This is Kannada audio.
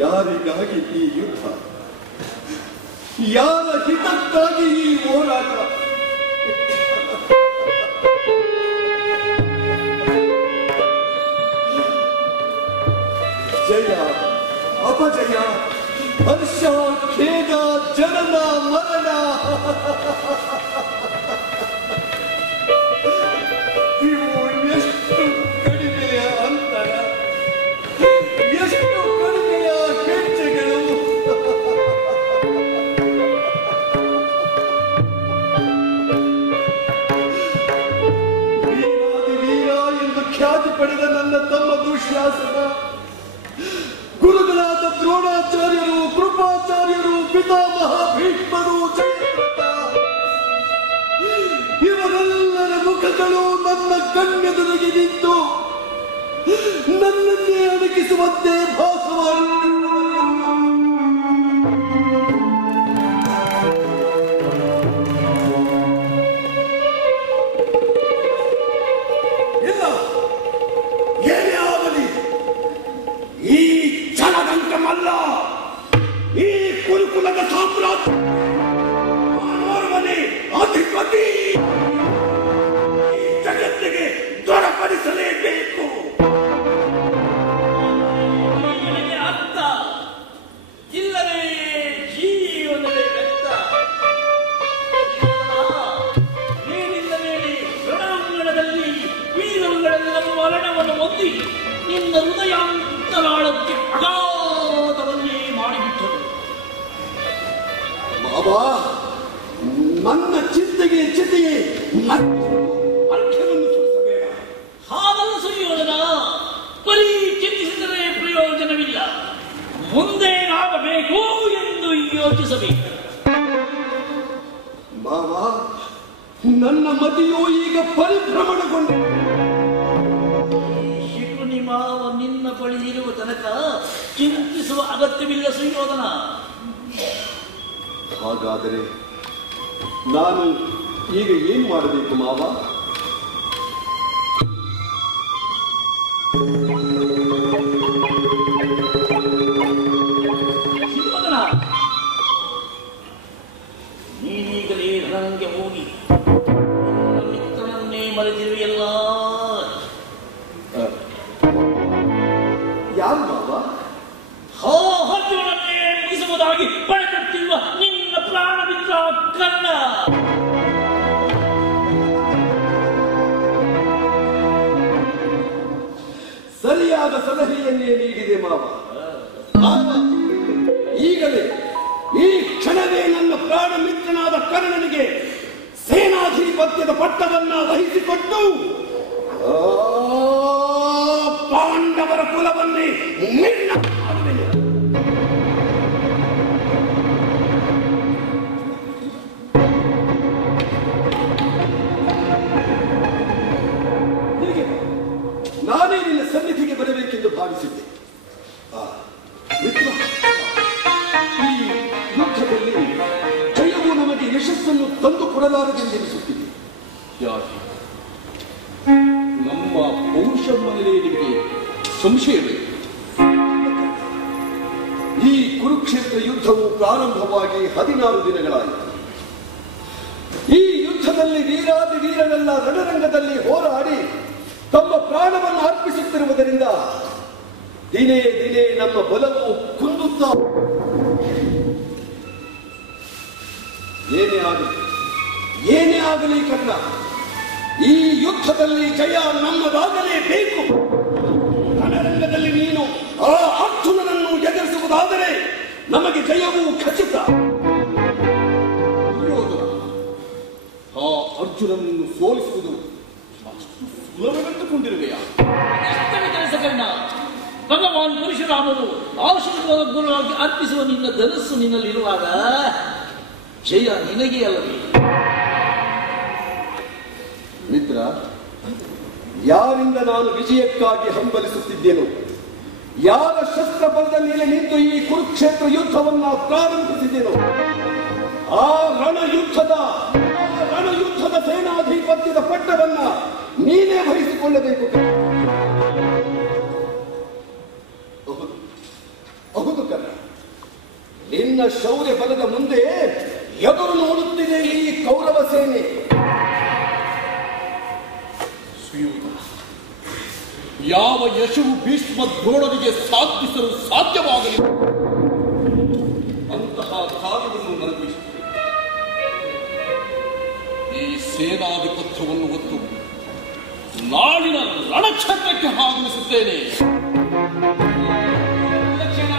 ಯಾರಿಗಾಗಿ ಈ ಯುದ್ಧ? ಯಾರ ಹಿತಕ್ಕಾಗಿ ಈ ಹೋರಾಟ? ಜಯ ಅಪಜಯ, ಹರ್ಷ ಖೇದ, ಜನನ ಮರಣ, ಇವು ಎಷ್ಟು ಕಡಿಮೆಯ ಅಂತರ, ಎಷ್ಟು ಕಡಿಮೆಯ ಹೆಜ್ಜೆಗಳು. ವೀರಾದಿ ವೀರ ಎಂದು ಖ್ಯಾತಿ ಪಡೆದ ನನ್ನ ತಮ್ಮ ದುಶ್ಯಾಸನ, ಗುರುಗಳಾದ ದ್ರೋಣಾಚಾರ್ಯರು, ಕೃಪಾಚಾರ್ಯರು, ಪಿತಾಮಹ ಭೀಷ್ಮರು, ಜಯದ್ರಥ, ಇವರೆಲ್ಲರ ಮುಖಗಳು ನನ್ನ ಕಣ್ಣೆದುರಿಗೆ ನಿಂತು ನನ್ನನ್ನೇ ಅಡಗಿಸುವಂತೆ ಭಾಸವಾಗುತ್ತಿರುವುದಲ್ಲ. ಇಲ್ಲ, ಏನೇ ಆಗಲಿ ಈ ಛಲದಂಕಮಲ್ಲ, ಈ ಕುರುಕುಲದ ಸಾಮ್ರಾಜ್ಯ ಮಾನವನೇ ಅಧಿಪತಿ ಈ ಜಗತ್ತಿಗೆ ದೊರಕಡಿಸಲೇಬೇಕು. ಅರ್ಥ ಇಲ್ಲವೇ ಜೀವನವೇ ವ್ಯಕ್ತ. ಮೇಲಿಂದ ಮೇಲೆ ರಣಾಂಗಣದಲ್ಲಿ ವೀರರುಗಳೆಲ್ಲರೂ ಮರಣವನ್ನು ಹೊಂದಿ ನಿನ್ನ ಹೃದಯಾಂತರಾಳಕ್ಕೆ ಅಗಾಧವನ್ನೇ ಮಾಡಿಬಿಟ್ಟರು. ಬಾಬಾ, ನನ್ನ ಚಿಂತೆಗೆ ಅರ್ಘ್ಯವನ್ನು ಸುರಿಸಬೇಡ. ಹಾಗಲ್ಲ ಸುಯೋಧನ, ಬರೀ ಚಿಂತಿಸಿದರೆ ಪ್ರಯೋಜನವಿಲ್ಲ. ಮುಂದೇನಾಗಬೇಕು ಎಂದು ಯೋಚಿಸಬೇಕು. ಬಾಬಾ, ನನ್ನ ಮತಿಯು ಈಗ ಪರಿಭ್ರಮಣಗೊಂಡು ಮಾವ ನಿನ್ನ ಬಳಿ ಇರುವ ತನಕ ಚಿಂತಿಸುವ ಅಗತ್ಯವಿಲ್ಲ ಸುಯೋಧನ. ಹಾಗಾದರೆ ನಾನು ಈಗ ಏನು ಮಾಡಬೇಕು ಮಾವ? ಸುಯೋಧನ, ನೀನೀಗಲೇ ರಣರಂಗೆ ಹೋಗಿ ನಿನ್ನ ಮಿತ್ರನನ್ನೇ ಮರೆತಿರುವೆಯಲ್ಲ. ಯಾರು ಬಾಬಾ? ಅರ್ಜುನನ್ನೇ ಮುಗಿಸುವುದಾಗಿ ಪಡೆದುತ್ತಿರುವ ನಿನ್ನ ಪ್ರಾಣ ಮಿತ್ರ ಕರ್ಣ. ಸರಿಯಾದ ಸಲಹೆಯನ್ನೇ ನೀಡಿದೆ ಮಾವ. ಈಗಲೇ ಈ ಕ್ಷಣವೇ ನನ್ನ ಪ್ರಾಣ ಮಿತ್ರನಾದ ಕರ್ಣನಿಗೆ ಸೇನಾಧಿಪತ್ಯದ ಪಟ್ಟವನ್ನ ವಹಿಸಿಕೊಟ್ಟು ಪಾಂಡವರ ಕುಲವನ್ನೇ ನಿನ್ನ ನಾನೇ ನಿನ್ನ ಸನ್ನಿಧಿಗೆ ಬರಬೇಕೆಂದು ಭಾವಿಸಿದ್ದೆ. ಮಿತ್ರ, ಈ ಯುದ್ಧದಲ್ಲಿ ಜಯವು ನಮಗೆ ಯಶಸ್ಸನ್ನು ತಂದು ಕೊಡಲಾರದೆಂದೆನಿಸುತ್ತಿದೆ. ಯಾಕೆ? ನಮ್ಮ ಪೌರುಷ ಮೇಲೆ ನಿಮಗೆ ಸಂಶಯವೇ? ಈ ಕುರುಕ್ಷೇತ್ರ ಯುದ್ಧವು ಪ್ರಾರಂಭವಾಗಿ 16 ದಿನಗಳಾಯಿತು. ಈ ಯುದ್ಧದಲ್ಲಿ ವೀರಾದಿ ವೀರರೆಲ್ಲ ರಣರಂಗದಲ್ಲಿ ಹೋರಾಡಿ ತಮ್ಮ ಪ್ರಾಣವನ್ನು ಅರ್ಪಿಸುತ್ತಿರುವುದರಿಂದ ದಿನೇ ದಿನೇ ನಮ್ಮ ಬಲವು ಕುಂದುತ್ತಾ ಏನೇ ಆಗಲಿ ಕರ್ಣ, ಈ ಯುದ್ಧದಲ್ಲಿ ಜಯ ನಮ್ಮದಾಗಲೇಬೇಕು. ರಣರಂಗದಲ್ಲಿ ನೀನು ಆ ಅರ್ಜುನನನ್ನು ಎದುರಿಸುವುದಾದರೆ ನಮಗೆ ಜಯವು ಖಚಿತ. ಆ ಅರ್ಜುನನನ್ನು ಸೋಲಿಸುವುದು ಅಷ್ಟು ಸುಲಭವೆಂದುಕೊಂಡಿರುವೆಯಾ? ಕೆಲಸ ಕರ್ಣ. ಭಗವಾನ್ ಪರಶುರಾಮರು ಆಶೀರ್ವಾದ ಗುರುವಾಗಿ ಅರ್ಪಿಸುವ ನಿನ್ನ ಧನಸ್ಸು ನಿನ್ನಲ್ಲಿರುವಾಗ ಜಯ ನಿನಗೆ ಅಲ್ಲವೇ? ಮಿತ್ರ, ಯಾರಿಂದ ನಾನು ವಿಜಯಕ್ಕಾಗಿ ಹಂಬಲಿಸುತ್ತಿದ್ದೇನೋ, ಯಾರ ಶಸ್ತ್ರ ಬಲದ ಮೇಲೆ ನಿಂತು ಈ ಕುರುಕ್ಷೇತ್ರ ಯುದ್ಧವನ್ನ ಪ್ರಾರಂಭಿಸಿದ್ದೇನೋ, ಆ ರಣಯುದ್ಧದ ಸೇನಾಧಿಪತ್ಯದ ಪಟ್ಟವನ್ನ ನೀನೇ ವಹಿಸಿಕೊಳ್ಳಬೇಕು. ಹೌದು ಕರ್ಣ, ನಿನ್ನ ಶೌರ್ಯ ಬಲದ ಮುಂದೆ ಎದುರು ನೋಡುತ್ತಿದೆ ಈ ಕೌರವ ಸೇನೆ. ಸುಯೋಧನ, ಯಾವ ಯಶವು ಭೀಷ್ಮ ದ್ರೋಣರಿಗೆ ಸಾಧಿಸಲು ಸಾಧ್ಯವಾಗಲಿಲ್ಲ. ಅಂತಹ ಕಾರ್ಯವನ್ನು ನನಗಿಸುತ್ತದೆ. ಈ ಸೇನಾಧಿಪತ್ಯವನ್ನು ಹೊತ್ತು ನಾಡಿನ ರಣಕ್ಷೇತ್ರಕ್ಕೆ ಆಗಮಿಸುತ್ತೇನೆ. ಲಕ್ಷ್ಮಣ